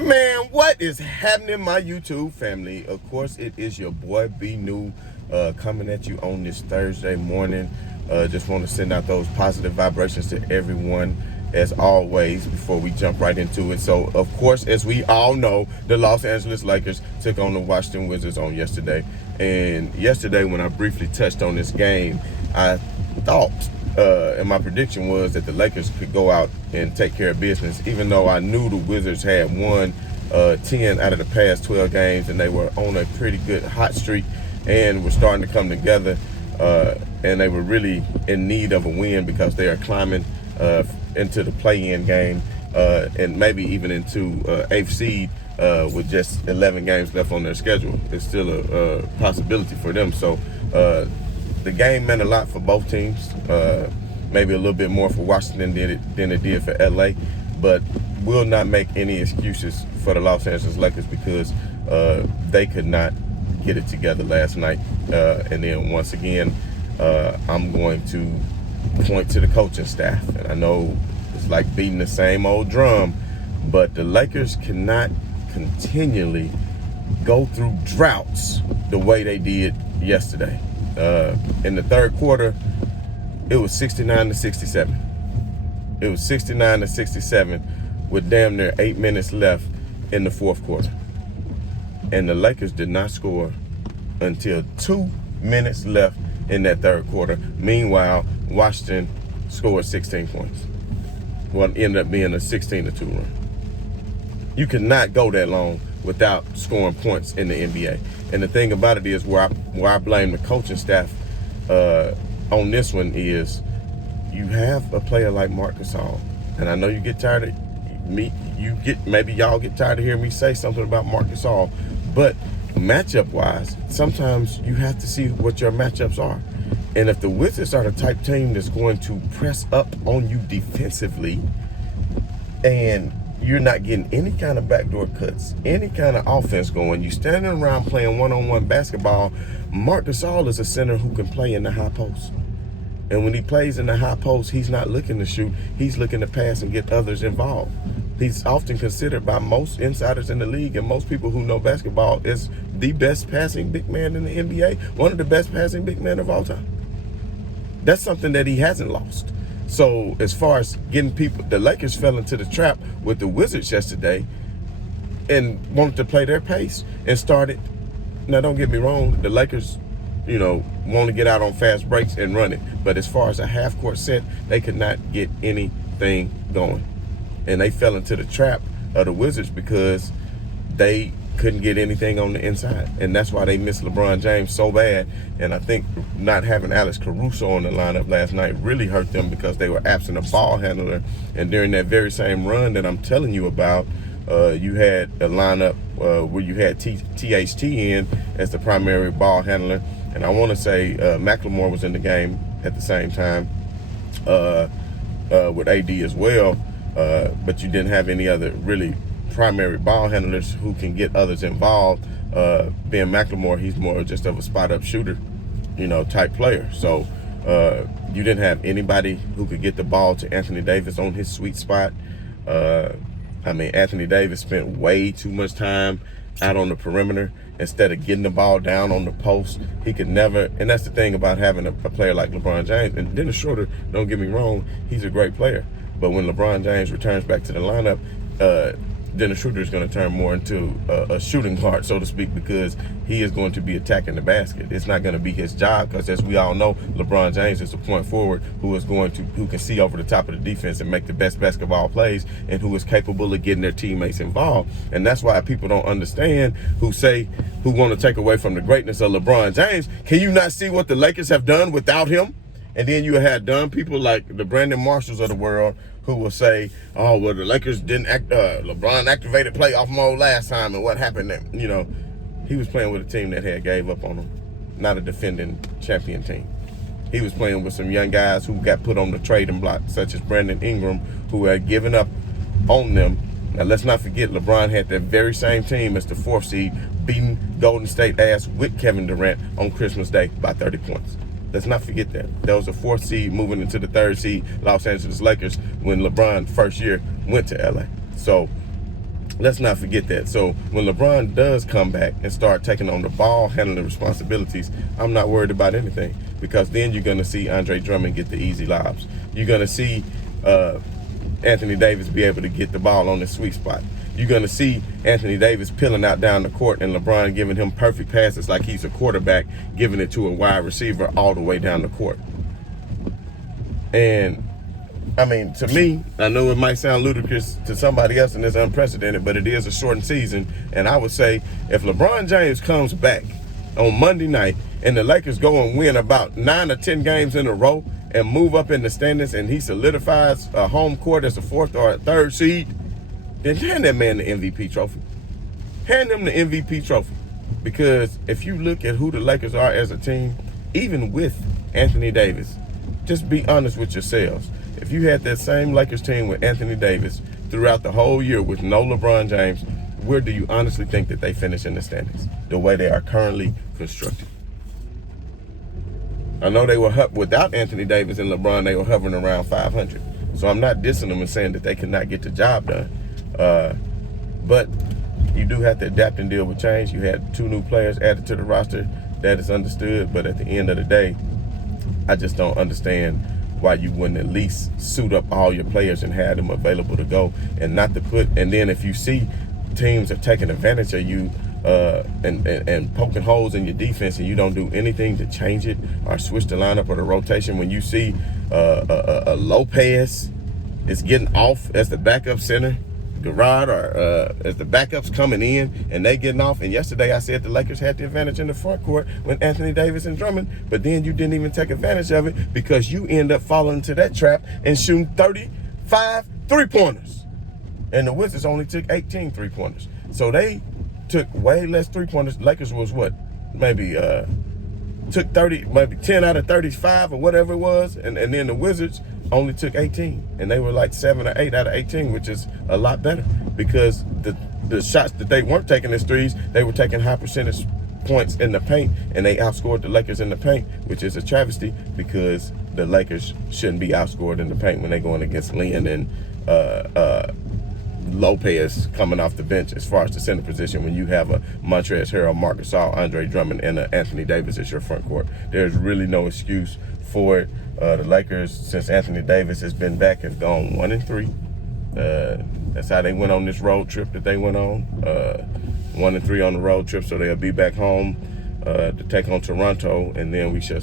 Man, what is happening, my YouTube family? Of course, it is your boy B New coming at you on this Thursday morning. Just want to send out those positive vibrations to everyone, as always, before we jump right into it. So, of course, as we all know, the Los Angeles Lakers took on the Washington Wizards on yesterday. And yesterday, when I briefly touched on this game, I thought, and my prediction was that the Lakers could go out and take care of business, even though I knew the Wizards had won 10 out of the past 12 games, and they were on a pretty good hot streak and were starting to come together. And they were really in need of a win because they are climbing into the play-in game and maybe even into 8th seed with just 11 games left on their schedule. It's still a possibility for them. So the game meant a lot for both teams. Maybe a little bit more for Washington than it did for LA, but will not make any excuses for the Los Angeles Lakers because they could not get it together last night. And then once again, I'm going to point to the coaching staff. And I know it's like beating the same old drum, but the Lakers cannot continually go through droughts the way they did yesterday. In the third quarter, it was 69-67. It was 69-67 with damn near 8 minutes left in the fourth quarter. And the Lakers did not score until 2 minutes left in that third quarter. Meanwhile, Washington scored 16 points. Well, it ended up being a 16-2 run. You cannot go that long without scoring points in the NBA. And the thing about it is where I blame the coaching staff on this one is you have a player like Marc Gasol. And I know you get tired of me, maybe y'all get tired of hearing me say something about Marc Gasol, but matchup-wise, sometimes you have to see what your matchups are. And if the Wizards are the type team that's going to press up on you defensively and you're not getting any kind of backdoor cuts, any kind of offense going, you standing around playing one-on-one basketball, Marc Gasol is a center who can play in the high post. And when he plays in the high post, he's not looking to shoot. He's looking to pass and get others involved. He's often considered by most insiders in the league and most people who know basketball as the best passing big man in the NBA, one of the best passing big men of all time. That's something that he hasn't lost. So as far as getting people, the Lakers fell into the trap with the Wizards yesterday and wanted to play their pace and started. Now, don't get me wrong, the Lakers, want to get out on fast breaks and run it. But as far as a half-court set, they could not get anything going. And they fell into the trap of the Wizards because they couldn't get anything on the inside. And that's why they missed LeBron James so bad. And I think not having Alex Caruso on the lineup last night really hurt them because they were absent a ball handler. And during that very same run that I'm telling you about, you had a lineup where you had THT in as the primary ball handler. And I want to say McLemore was in the game at the same time with AD as well. But you didn't have any other really primary ball handlers who can get others involved. Being McLemore, he's more just of a spot-up shooter, type player. So you didn't have anybody who could get the ball to Anthony Davis on his sweet spot. Anthony Davis spent way too much time out on the perimeter instead of getting the ball down on the post. He could never, and that's the thing about having a player like LeBron James. And Dennis Schroeder, don't get me wrong, he's a great player. But when LeBron James returns back to the lineup, Dennis Schroeder is going to turn more into a shooting guard, so to speak, because he is going to be attacking the basket. It's not going to be his job because, as we all know, LeBron James is a point forward who can see over the top of the defense and make the best basketball plays and who is capable of getting their teammates involved. And that's why people don't understand who want to take away from the greatness of LeBron James. Can you not see what the Lakers have done without him? And then you had dumb people like the Brandon Marshalls of the world who will say, oh, well, the Lakers didn't LeBron activated playoff mode last time, and what happened then? He was playing with a team that had gave up on him, not a defending champion team. He was playing with some young guys who got put on the trading block, such as Brandon Ingram, who had given up on them. Now, let's not forget, LeBron had that very same team as the 4th seed, beating Golden State ass with Kevin Durant on Christmas Day by 30 points. Let's not forget that. That was a 4th seed moving into the 3rd seed Los Angeles Lakers when LeBron first year went to LA. So Let's not forget that. So when LeBron does come back and start taking on the ball handling responsibilities, I'm not worried about anything, because then you're going to see Andre Drummond get the easy lobs. You're going to see Anthony Davis be able to get the ball on the sweet spot. You're going to see Anthony Davis peeling out down the court and LeBron giving him perfect passes like he's a quarterback, giving it to a wide receiver all the way down the court. And I mean, to me, I know it might sound ludicrous to somebody else and it's unprecedented, but it is a shortened season. And I would say if LeBron James comes back on Monday night and the Lakers go and win about 9 or 10 games in a row and move up in the standings, and he solidifies a home court as a 4th or a 3rd seed, then hand that man the MVP trophy. Hand him the MVP trophy. Because if you look at who the Lakers are as a team, even with Anthony Davis, just be honest with yourselves. If you had that same Lakers team with Anthony Davis throughout the whole year with no LeBron James, where do you honestly think that they finish in the standings the way they are currently constructed? I know they were without Anthony Davis and LeBron, they were hovering around 500. So I'm not dissing them and saying that they could not get the job done. But you do have to adapt and deal with change. You had 2 new players added to the roster. That is understood. But at the end of the day, I just don't understand why you wouldn't at least suit up all your players and have them available to go, and not to put. And then if you see teams are taking advantage of you and poking holes in your defense, and you don't do anything to change it or switch the lineup or the rotation, when you see a Lopez is getting off as the backup center, Gerard or as the backups coming in and they getting off. And yesterday I said the Lakers had the advantage in the front court with Anthony Davis and Drummond, but then you didn't even take advantage of it because you end up falling into that trap and shooting 35 3-pointers. And the Wizards only took 18 3-pointers. So they took way less 3-pointers. Lakers was what? Maybe took 30, maybe 10 out of 35 or whatever it was. And then the Wizards only took 18, and they were like 7 or 8 out of 18, which is a lot better, because the shots that they weren't taking as threes, they were taking high percentage points in the paint, and they outscored the Lakers in the paint, which is a travesty because the Lakers shouldn't be outscored in the paint when they're going against Lynn and Lopez coming off the bench as far as the center position, when you have a Montrezl Harrell, Marc Gasol, Andre Drummond, and Anthony Davis as your front court. There's really no excuse for it. The Lakers, since Anthony Davis has been back, have gone 1-3. That's how they went on this road trip that they went on. 1-3 on the road trip, so they'll be back home to take on Toronto, and then we should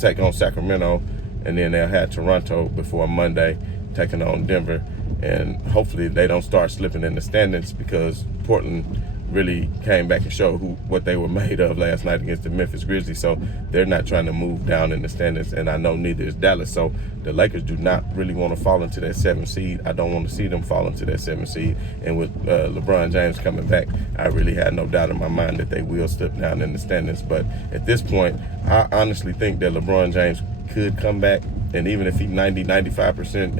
take on Sacramento, and then they'll have Toronto before Monday, taking on Denver. And hopefully they don't start slipping in the standings, because Portland really came back and showed what they were made of last night against the Memphis Grizzlies. So they're not trying to move down in the standings, and I know neither is Dallas. So the Lakers do not really want to fall into that 7th seed. I don't want to see them fall into that 7th seed. And with LeBron James coming back, I really had no doubt in my mind that they will slip down in the standings. But at this point, I honestly think that LeBron James could come back. And even if he's 90-95%,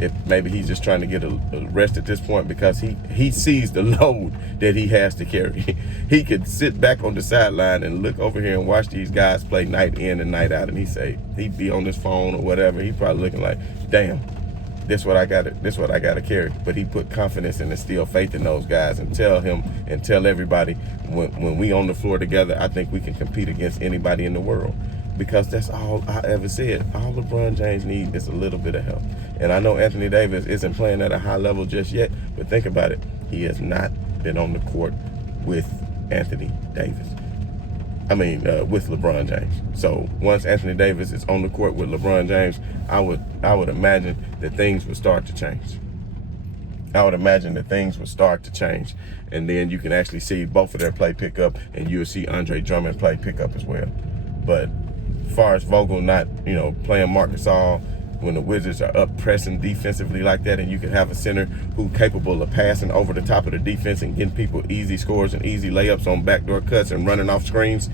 if maybe he's just trying to get a rest at this point, because he sees the load that he has to carry. He could sit back on the sideline and look over here and watch these guys play night in and night out, and he'd be on his phone or whatever. He's probably looking like, damn, this what I got to carry. But he put confidence and instill faith in those guys, and tell everybody when we on the floor together, I think we can compete against anybody in the world. Because that's all I ever said. All LeBron James needs is a little bit of help. And I know Anthony Davis isn't playing at a high level just yet, but think about it. He has not been on the court with Anthony Davis. With LeBron James. So once Anthony Davis is on the court with LeBron James, I would imagine that things would start to change. And then you can actually see both of their play pick up, and you'll see Andre Drummond play pick up as well. But as far as Vogel not, playing Marc Gasol when the Wizards are up pressing defensively like that, and you can have a center who's capable of passing over the top of the defense and getting people easy scores and easy layups on backdoor cuts and running off screens,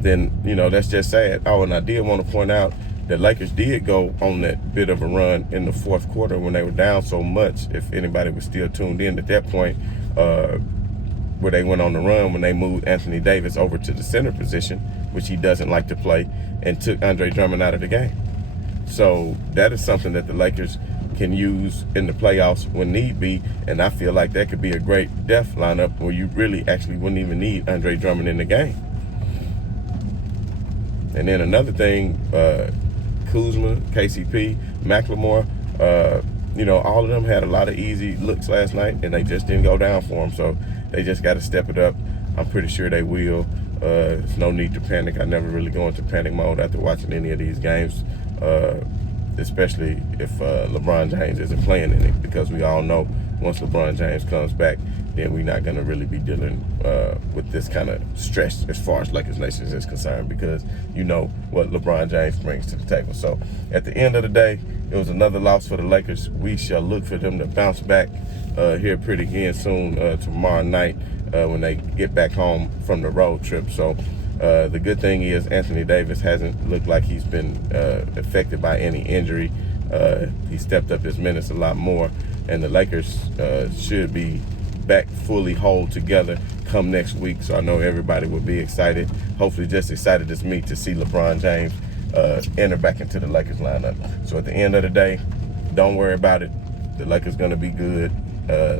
then, that's just sad. Oh, and I did want to point out that Lakers did go on that bit of a run in the 4th quarter when they were down so much, if anybody was still tuned in at that point, where they went on the run when they moved Anthony Davis over to the center position, which he doesn't like to play, and took Andre Drummond out of the game. So that is something that the Lakers can use in the playoffs when need be. And I feel like that could be a great depth lineup where you really actually wouldn't even need Andre Drummond in the game. And then another thing, Kuzma, KCP, McLemore, all of them had a lot of easy looks last night, and they just didn't go down for them. So they just got to step it up. I'm pretty sure they will. There's no need to panic. I never really go into panic mode after watching any of these games, especially if LeBron James isn't playing in it, because we all know once LeBron James comes back, then we're not going to really be dealing with this kind of stress as far as Lakers Nation is concerned, because you know what LeBron James brings to the table. So at the end of the day, it was another loss for the Lakers. We shall look for them to bounce back here pretty again soon tomorrow night when they get back home from the road trip. So the good thing is Anthony Davis hasn't looked like he's been affected by any injury. He stepped up his minutes a lot more, and the Lakers should be back fully whole together come next week. So I know everybody will be excited, hopefully just excited as me, to see LeBron James enter back into the Lakers lineup. So at the end of the day, don't worry about it. The Lakers going to be good.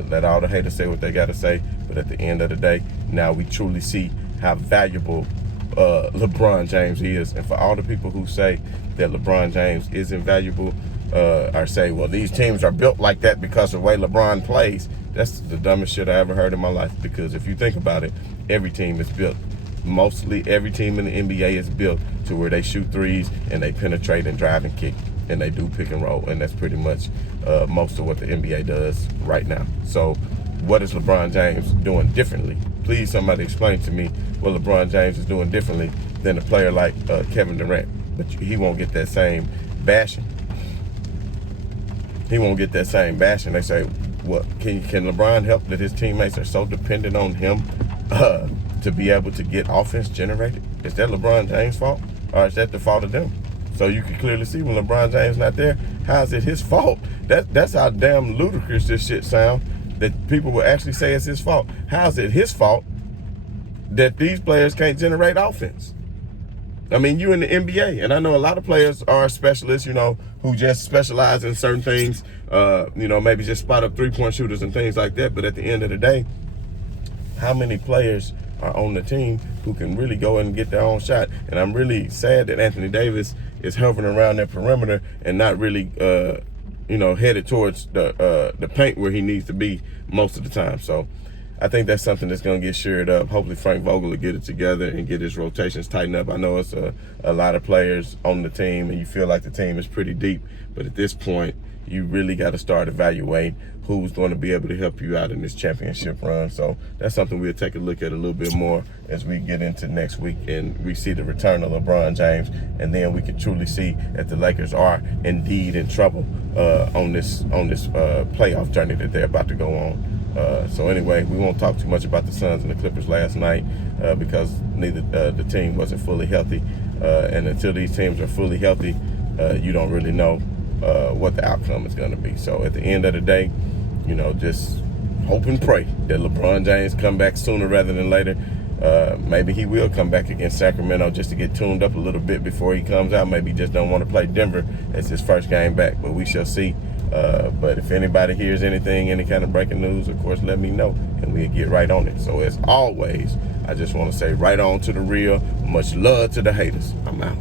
Let all the haters say what they got to say. But at the end of the day, now we truly see how valuable LeBron James is. And for all the people who say that LeBron James isn't valuable, or say, well, these teams are built like that because of the way LeBron plays, that's the dumbest shit I ever heard in my life. Because if you think about it, every team is built. Mostly every team in the NBA is built to where they shoot threes and they penetrate and drive and kick, and they do pick and roll. And that's pretty much most of what the NBA does right now. So what is LeBron James doing differently? Please, somebody explain to me what LeBron James is doing differently than a player like Kevin Durant. But he won't get that same bashing. He won't get that same bashing. They say, what, can LeBron help that his teammates are so dependent on him to be able to get offense generated? Is that LeBron James' fault, or is that the fault of them? So you can clearly see when LeBron James not there, how is it his fault? That's how damn ludicrous this shit sound, that people will actually say it's his fault. How is it his fault that these players can't generate offense? I mean, you in the NBA, and I know a lot of players are specialists, who just specialize in certain things, maybe just spot up three-point shooters and things like that. But at the end of the day, how many players are on the team who can really go and get their own shot? And I'm really sad that Anthony Davis is hovering around that perimeter and not really, headed towards the paint where he needs to be most of the time. So I think that's something that's going to get shored up. Hopefully Frank Vogel will get it together and get his rotations tightened up. I know it's a lot of players on the team, and you feel like the team is pretty deep. But at this point, you really got to start evaluating who's going to be able to help you out in this championship run. So that's something we'll take a look at a little bit more as we get into next week and we see the return of LeBron James. And then we can truly see that the Lakers are indeed in trouble on this playoff journey that they're about to go on. So anyway, we won't talk too much about the Suns and the Clippers last night because neither the team wasn't fully healthy. And until these teams are fully healthy, you don't really know what the outcome is going to be. So at the end of the day, just hope and pray that LeBron James come back sooner rather than later. Maybe he will come back against Sacramento just to get tuned up a little bit before he comes out. Maybe he just don't want to play Denver as his first game back, but we shall see. But if anybody hears anything, any kind of breaking news, of course, let me know and we'll get right on it. So as always, I just want to say right on to the real. Much love to the haters. I'm out.